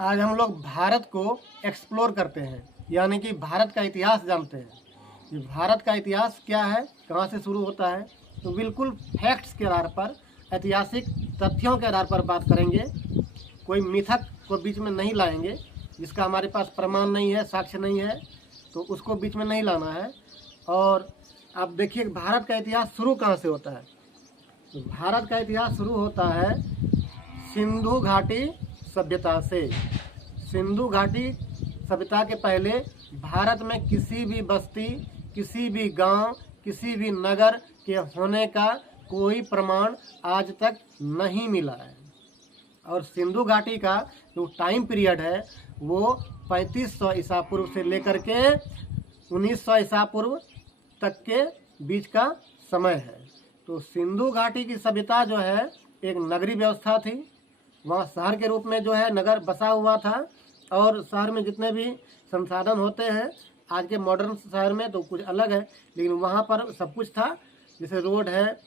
आज हम लोग भारत को एक्सप्लोर करते हैं, यानी कि भारत का इतिहास जानते हैं। ये भारत का इतिहास क्या है, कहाँ से शुरू होता है, तो बिल्कुल फैक्ट्स के आधार पर, ऐतिहासिक तथ्यों के आधार पर बात करेंगे। कोई मिथक को बीच में नहीं लाएंगे, जिसका हमारे पास प्रमाण नहीं है, साक्ष्य नहीं है, तो उसको बीच में नहीं लाना है। और आप देखिए भारत का इतिहास शुरू कहाँ से होता है। तो भारत का इतिहास शुरू होता है सिंधु घाटी सभ्यता से। सिंधु घाटी सभ्यता के पहले भारत में किसी भी बस्ती, किसी भी गांव, किसी भी नगर के होने का कोई प्रमाण आज तक नहीं मिला है। और सिंधु घाटी का जो टाइम पीरियड है वो 3500 ईसा पूर्व से लेकर के 1900 ईसा पूर्व तक के बीच का समय है। तो सिंधु घाटी की सभ्यता जो है एक नगरी व्यवस्था थी। वहाँ शहर के रूप में जो है नगर बसा हुआ था, और शहर में जितने भी संसाधन होते हैं आज के मॉडर्न शहर में तो कुछ अलग है, लेकिन वहाँ पर सब कुछ था। जैसे रोड है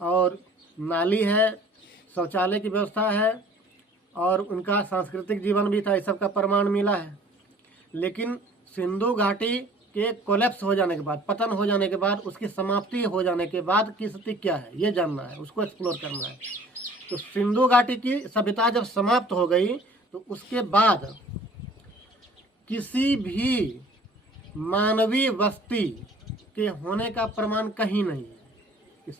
और नाली है, शौचालय की व्यवस्था है, और उनका सांस्कृतिक जीवन भी था। इस सब का प्रमाण मिला है। लेकिन सिंधु घाटी के कोलैप्स हो जाने के बाद, पतन हो जाने के बाद, उसकी समाप्ति हो जाने के बाद की स्थिति क्या है ये जानना है, उसको एक्सप्लोर करना है। तो सिंधु घाटी की सभ्यता जब समाप्त हो गई तो उसके बाद किसी भी मानवीय बस्ती के होने का प्रमाण कहीं नहीं है।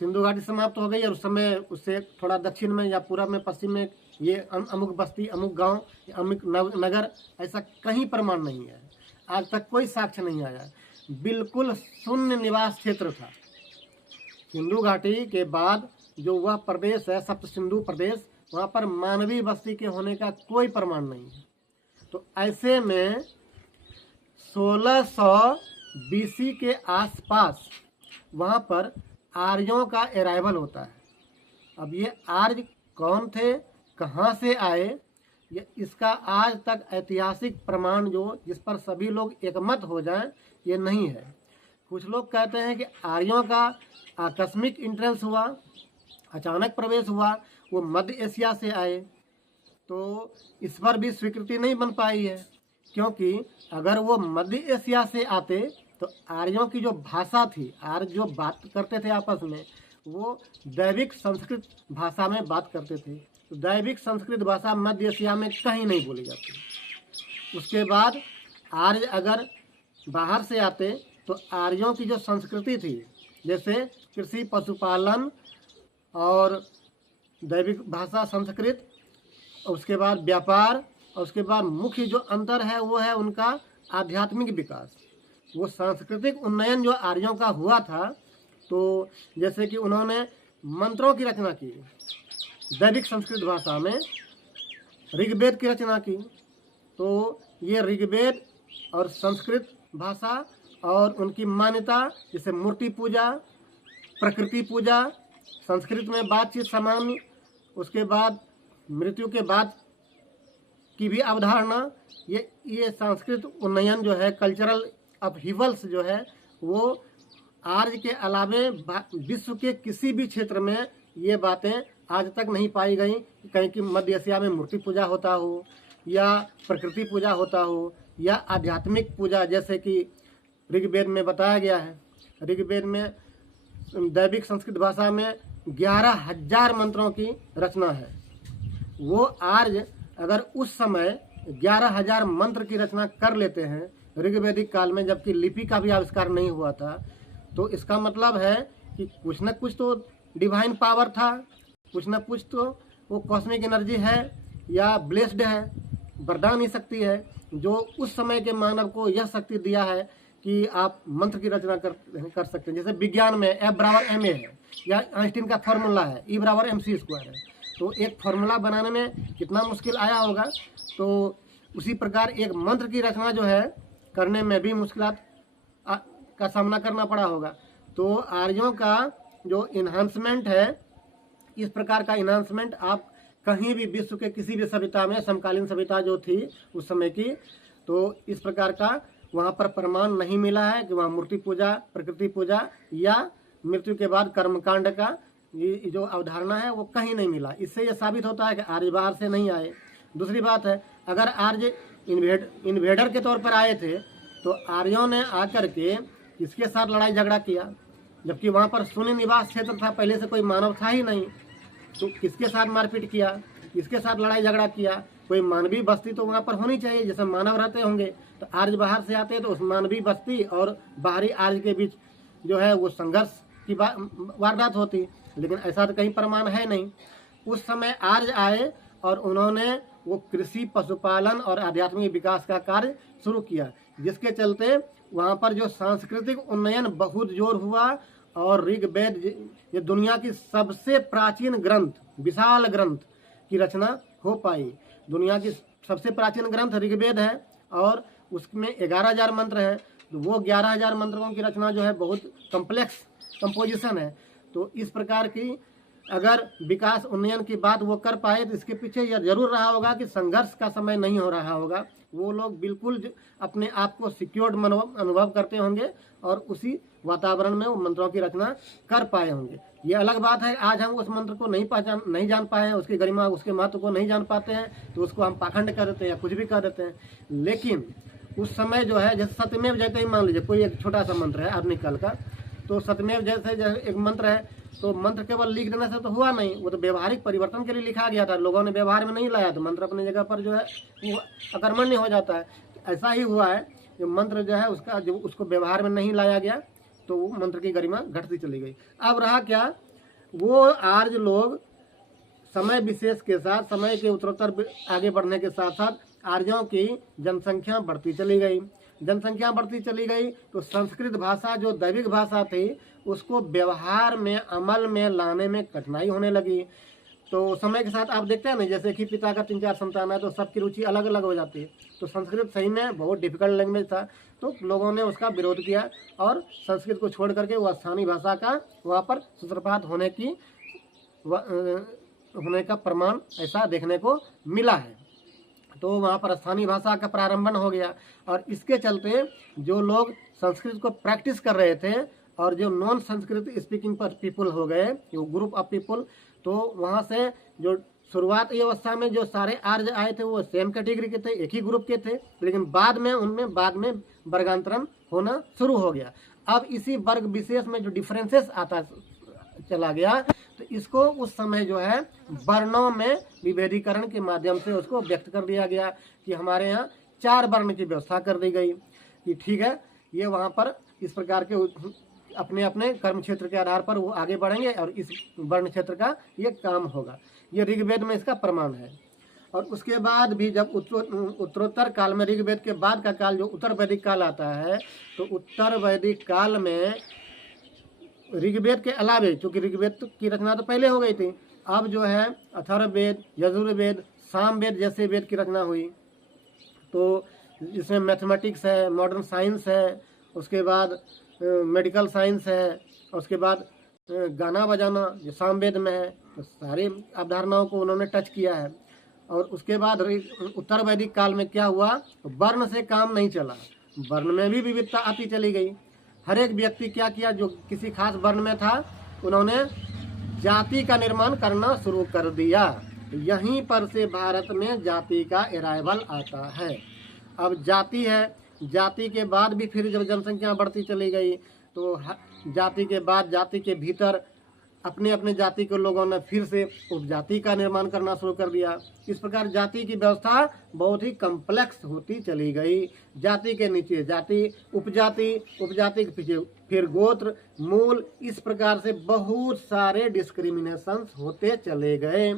सिंधु घाटी समाप्त हो गई और उस समय उससे थोड़ा दक्षिण में या पूर्व में, पश्चिम में ये अमुक बस्ती, अमुक गांव, अमुक नगर, ऐसा कहीं प्रमाण नहीं है। आज तक कोई साक्ष्य नहीं आया। बिल्कुल शून्य निवास क्षेत्र था। सिंधु घाटी के बाद जो वह प्रदेश है सप्त सिंधु प्रदेश, वहाँ पर मानवीय बस्ती के होने का कोई प्रमाण नहीं है। तो ऐसे में 1600 BC के आसपास वहाँ पर आर्यों का अराइवल होता है। अब ये आर्य कौन थे, कहाँ से आए, ये इसका आज तक ऐतिहासिक प्रमाण जो जिस पर सभी लोग एकमत हो जाएं ये नहीं है। कुछ लोग कहते हैं कि आर्यों का आकस्मिक इंट्रेंस हुआ, अचानक प्रवेश हुआ, वो मध्य एशिया से आए। तो इस पर भी स्वीकृति नहीं बन पाई है, क्योंकि अगर वो मध्य एशिया से आते तो आर्यों की जो भाषा थी, आर्य जो बात करते थे आपस में, वो दैविक संस्कृत भाषा में बात करते थे। तो दैविक संस्कृत भाषा मध्य एशिया में कहीं नहीं बोली जाती। उसके बाद आर्य अगर बाहर से आते तो आर्यों की जो संस्कृति थी, जैसे कृषि, पशुपालन और दैविक भाषा संस्कृत, उसके बाद व्यापार, और उसके बाद मुख्य जो अंतर है वो है उनका आध्यात्मिक विकास। वो सांस्कृतिक उन्नयन जो आर्यों का हुआ था, तो जैसे कि उन्होंने मंत्रों की रचना की, दैविक संस्कृत भाषा में ऋग्वेद की रचना की। तो ये ऋग्वेद और संस्कृत भाषा और उनकी मान्यता, जैसे मूर्ति पूजा, प्रकृति पूजा, संस्कृत में बातचीत सामान्य, उसके बाद मृत्यु के बाद की भी अवधारणा, ये सांस्कृतिक उन्नयन जो है, कल्चरल अपहीवल्स जो है, वो आर्य के अलावे विश्व के किसी भी क्षेत्र में ये बातें आज तक नहीं पाई गई। कहीं कि मध्य एशिया में मूर्ति पूजा होता हो, या प्रकृति पूजा होता हो, या आध्यात्मिक पूजा, जैसे कि ऋग्वेद में बताया गया है। ऋग्वेद में दैविक संस्कृत भाषा में 11,000 मंत्रों की रचना है। वो आर्य अगर उस समय 11,000 मंत्र की रचना कर लेते हैं ऋग्वेदिक काल में, जबकि लिपि का भी आविष्कार नहीं हुआ था, तो इसका मतलब है कि कुछ न कुछ तो डिवाइन पावर था, कुछ न कुछ तो वो कॉस्मिक एनर्जी है या ब्लेस्ड है, वरदान ही शक्ति है, जो उस समय के मानव को यह शक्ति दिया है कि आप मंत्र की रचना कर सकते हैं। जैसे विज्ञान में F=ma है, या आइंस्टीन का फॉर्मूला है E=mc² है। तो एक फार्मूला बनाने में कितना मुश्किल आया होगा, तो उसी प्रकार एक मंत्र की रचना जो है करने में भी मुश्किलात का सामना करना पड़ा होगा। तो आर्यों का जो इन्हांसमेंट है, इस प्रकार का इन्हांसमेंट आप कहीं भी विश्व के किसी भी सभ्यता में, समकालीन सभ्यता जो थी उस समय की, तो इस प्रकार का वहाँ पर प्रमाण नहीं मिला है कि वहाँ मूर्ति पूजा, प्रकृति पूजा या मृत्यु के बाद कर्मकांड का ये जो अवधारणा है वो कहीं नहीं मिला। इससे ये साबित होता है कि आर्य बाहर से नहीं आए। दूसरी बात है, अगर आर्य इन्वेडर के तौर पर आए थे तो आर्यों ने आकर के किसके साथ लड़ाई झगड़ा किया, जबकि वहाँ पर शून्य निवास क्षेत्र था, पहले से कोई मानव था ही नहीं। तो किसके साथ मारपीट किया, किसके साथ लड़ाई झगड़ा किया? कोई मानवीय बस्ती तो वहाँ पर होनी चाहिए, जैसे मानव रहते होंगे। तो आर्य बाहर से आते हैं तो उस मानवीय बस्ती और बाहरी आर्य के बीच जो है वो संघर्ष की वारदात होती, लेकिन ऐसा तो कहीं प्रमाण है नहीं। उस समय आर्य आए और उन्होंने वो कृषि, पशुपालन और आध्यात्मिक विकास का कार्य शुरू किया, जिसके चलते वहाँ पर जो सांस्कृतिक उन्नयन बहुत जोर हुआ और ऋग्वेद, ये दुनिया की सबसे प्राचीन ग्रंथ, विशाल ग्रंथ की रचना हो पाई। दुनिया की सबसे प्राचीन ग्रंथ ऋग्वेद है और उसमें 11,000 मंत्र हैं। तो वो 11,000 मंत्रों की रचना जो है बहुत कम्प्लेक्स कंपोजिशन है। तो इस प्रकार की अगर विकास उन्नयन की बात वो कर पाए तो इसके पीछे यह जरूर रहा होगा कि संघर्ष का समय नहीं हो रहा होगा। वो लोग बिल्कुल अपने आप को सिक्योर्ड अनुभव करते होंगे और उसी वातावरण में वो मंत्रों की रचना कर पाए होंगे। ये अलग बात है, आज हम उस मंत्र को नहीं जान पाए हैं, उसकी गरिमा, उसके महत्व को नहीं जान पाते हैं, तो उसको हम पाखंड कर देते हैं या कुछ भी कर देते हैं। लेकिन उस समय जो है, जैसे सत्यमेव जयते ही मान लीजिए कोई एक छोटा सा मंत्र है आर्निकल का, तो सत्यमेव जैसे एक मंत्र है, तो मंत्र केवल लिख देने से तो हुआ नहीं, वो तो व्यवहारिक परिवर्तन के लिए लिखा गया था, लोगों ने व्यवहार में नहीं लाया, तो मंत्र अपनी जगह पर जो है वो अकर्मण्य हो जाता है। ऐसा ही हुआ है, जो मंत्र जो है उसका जो उसको व्यवहार में नहीं लाया गया तो वो मंत्र की गरिमा घटती चली गई। अब रहा क्या, वो आर्य लोग समय विशेष के साथ, समय के उत्तरोत्तर आगे बढ़ने के साथ साथ आर्यों की जनसंख्या बढ़ती चली गई। जनसंख्या बढ़ती चली गई तो संस्कृत भाषा जो दैविक भाषा थी उसको व्यवहार में, अमल में लाने में कठिनाई होने लगी। तो समय के साथ आप देखते हैं ना, जैसे कि पिता का 3-4 संतान है तो सबकी रुचि अलग अलग हो जाती है। तो संस्कृत सही में बहुत डिफिकल्ट लैंग्वेज था, तो लोगों ने उसका विरोध किया और संस्कृत को छोड़ करके वो स्थानीय भाषा का वहाँ पर सूत्रपात होने का प्रमाण ऐसा देखने को मिला है। तो वहाँ पर स्थानीय भाषा का प्रारंभन हो गया और इसके चलते जो लोग संस्कृत को प्रैक्टिस कर रहे थे और जो नॉन संस्कृत स्पीकिंग पर पीपल हो गए, जो ग्रुप ऑफ पीपल, तो वहाँ से जो शुरुआती अवस्था में जो सारे आर्य आए थे वो सेम कैटेगरी के थे, एक ही ग्रुप के थे, लेकिन बाद में उनमें वर्गांतरण होना शुरू हो गया। अब इसी वर्ग विशेष में जो डिफरेंसेस आता चला गया, तो इसको उस समय जो है वर्णों में विभेदीकरण के माध्यम से उसको व्यक्त कर दिया गया कि हमारे यहाँ 4 वर्ण की व्यवस्था कर दी गई कि ठीक है, ये वहाँ पर इस प्रकार के अपने अपने कर्म क्षेत्र के आधार पर वो आगे बढ़ेंगे और इस वर्ण क्षेत्र का ये काम होगा। ये ऋग्वेद में इसका प्रमाण है। और उसके बाद भी जब उत्तरोत्तर काल में, ऋग्वेद के बाद का काल जो उत्तर वैदिक काल आता है, तो उत्तर वैदिक काल में ऋग्वेद के अलावे, चूँकि ऋग्वेद की रचना तो पहले हो गई थी, अब जो है अथर्ववेद, यजुर्वेद, सामवेद जैसे वेद की रचना हुई। तो इसमें मैथमेटिक्स है, मॉडर्न साइंस है, उसके बाद मेडिकल साइंस है, उसके बाद गाना बजाना जो सामवेद में है, तो सारी अवधारणाओं को उन्होंने टच किया है। और उसके बाद उत्तर वैदिक काल में क्या हुआ, वर्ण से काम नहीं चला, वर्ण में भी विविधता आती चली गई। हर एक व्यक्ति क्या किया, जो किसी खास वर्ण में था, उन्होंने जाति का निर्माण करना शुरू कर दिया। यहीं पर से भारत में जाति का अराइवल आता है। अब जाति है, जाति के बाद भी फिर जब जनसंख्या बढ़ती चली गई तो जाति के बाद जाति के भीतर अपने अपने जाति के लोगों ने फिर से उपजाति का निर्माण करना शुरू कर दिया। इस प्रकार जाति की व्यवस्था बहुत ही कम्प्लेक्स होती चली गई। जाति के नीचे जाति, उपजाति, उपजाति के पीछे फिर गोत्र, मूल, इस प्रकार से बहुत सारे डिस्क्रिमिनेशंस होते चले गए,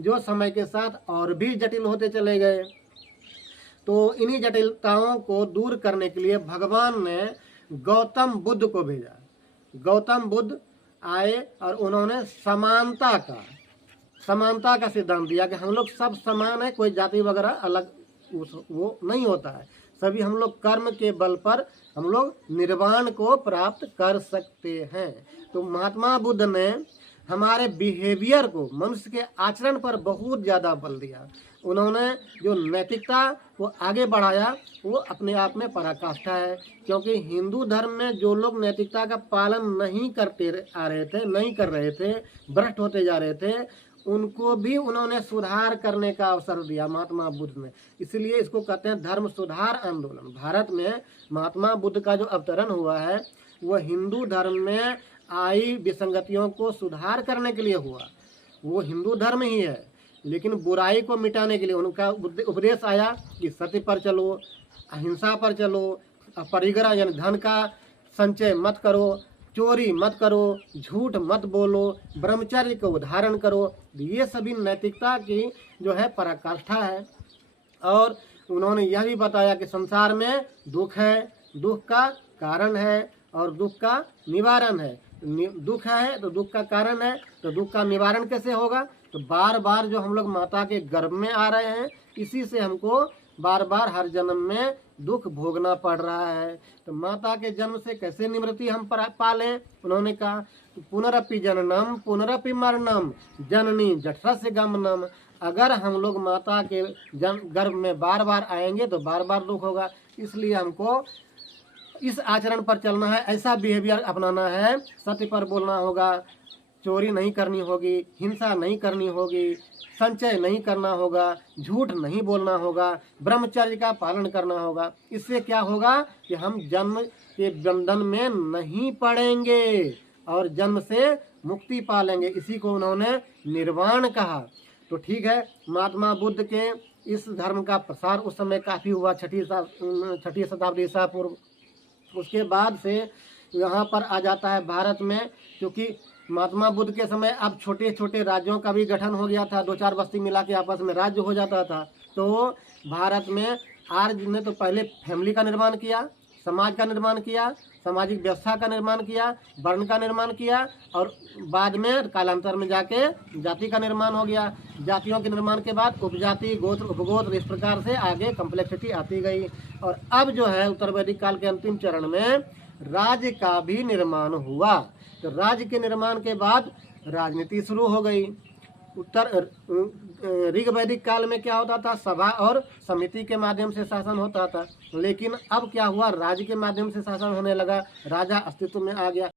जो समय के साथ और भी जटिल होते चले गए। तो इन्हीं जटिलताओं को दूर करने के लिए भगवान ने गौतम बुद्ध को भेजा। गौतम बुद्ध आए और उन्होंने समानता का सिद्धांत दिया कि हम लोग सब समान है, कोई जाति वगैरह अलग वो नहीं होता है, सभी हम लोग कर्म के बल पर हम लोग निर्वाण को प्राप्त कर सकते हैं। तो महात्मा बुद्ध ने हमारे बिहेवियर को, मनुष्य के आचरण पर बहुत ज़्यादा बल दिया। उन्होंने जो नैतिकता को आगे बढ़ाया वो अपने आप में पराकाष्ठा है, क्योंकि हिंदू धर्म में जो लोग नैतिकता का पालन नहीं कर रहे थे, भ्रष्ट होते जा रहे थे, उनको भी उन्होंने सुधार करने का अवसर दिया महात्मा बुद्ध ने। इसलिए इसको कहते हैं धर्म सुधार आंदोलन। भारत में महात्मा बुद्ध का जो अवतरण हुआ है वह हिंदू धर्म में आई विसंगतियों को सुधार करने के लिए हुआ। वो हिंदू धर्म ही है, लेकिन बुराई को मिटाने के लिए उनका उपदेश आया कि सत्य पर चलो, अहिंसा पर चलो, परिग्रह यानी धन का संचय मत करो, चोरी मत करो, झूठ मत बोलो, ब्रह्मचर्य को धारण करो। ये सभी नैतिकता की जो है पराकाष्ठा है। और उन्होंने यह भी बताया कि संसार में दुख है, दुख का कारण है और दुख का निवारण है। दुख है तो दुख का कारण है, तो दुख का निवारण कैसे होगा? तो बार बार जो हम लोग माता के गर्भ में आ रहे हैं, इसी से हमको बार बार हर जन्म में दुख भोगना पड़ रहा है। तो माता के जन्म से कैसे निवृत्ति हम पालें? उन्होंने कहा पुनरपि जननम पुनरपि मरणम जननी जठरस्य गमनम। अगर हम लोग माता के गर्भ में बार बार आएंगे तो बार बार दुख होगा। इसलिए हमको इस आचरण पर चलना है, ऐसा बिहेवियर अपनाना है, सत्य पर बोलना होगा, चोरी नहीं करनी होगी, हिंसा नहीं करनी होगी, संचय नहीं करना होगा, झूठ नहीं बोलना होगा, ब्रह्मचर्य का पालन करना होगा। इससे क्या होगा कि हम जन्म के बंधन में नहीं पड़ेंगे और जन्म से मुक्ति पालेंगे। इसी को उन्होंने निर्वाण कहा। तो ठीक है, महात्मा बुद्ध के इस धर्म का प्रसार उस समय काफ़ी हुआ, छठी शताब्दी ईसा पूर्व। उसके बाद से यहाँ पर आ जाता है भारत में, क्योंकि महात्मा बुद्ध के समय अब छोटे छोटे राज्यों का भी गठन हो गया था, 2-4 बस्ती मिला के आपस में राज्य हो जाता था। तो भारत में आर्य ने तो पहले फैमिली का निर्माण किया, समाज का निर्माण किया, सामाजिक व्यवस्था का निर्माण किया, वर्ण का निर्माण किया और बाद में कालांतर में जाके जाति का निर्माण हो गया। जातियों के निर्माण के बाद उपजाति, गोत्र, उपगोत्र, इस प्रकार से आगे कम्प्लेक्सिटी आती गई। और अब जो है उत्तर वैदिक काल के अंतिम चरण में राज्य का भी निर्माण हुआ। तो राज्य के निर्माण के बाद राजनीति शुरू हो गई। ऋग वैदिक काल में क्या होता था? सभा और समिति के माध्यम से शासन होता था, लेकिन अब क्या हुआ? राज्य के माध्यम से शासन होने लगा, राजा अस्तित्व में आ गया।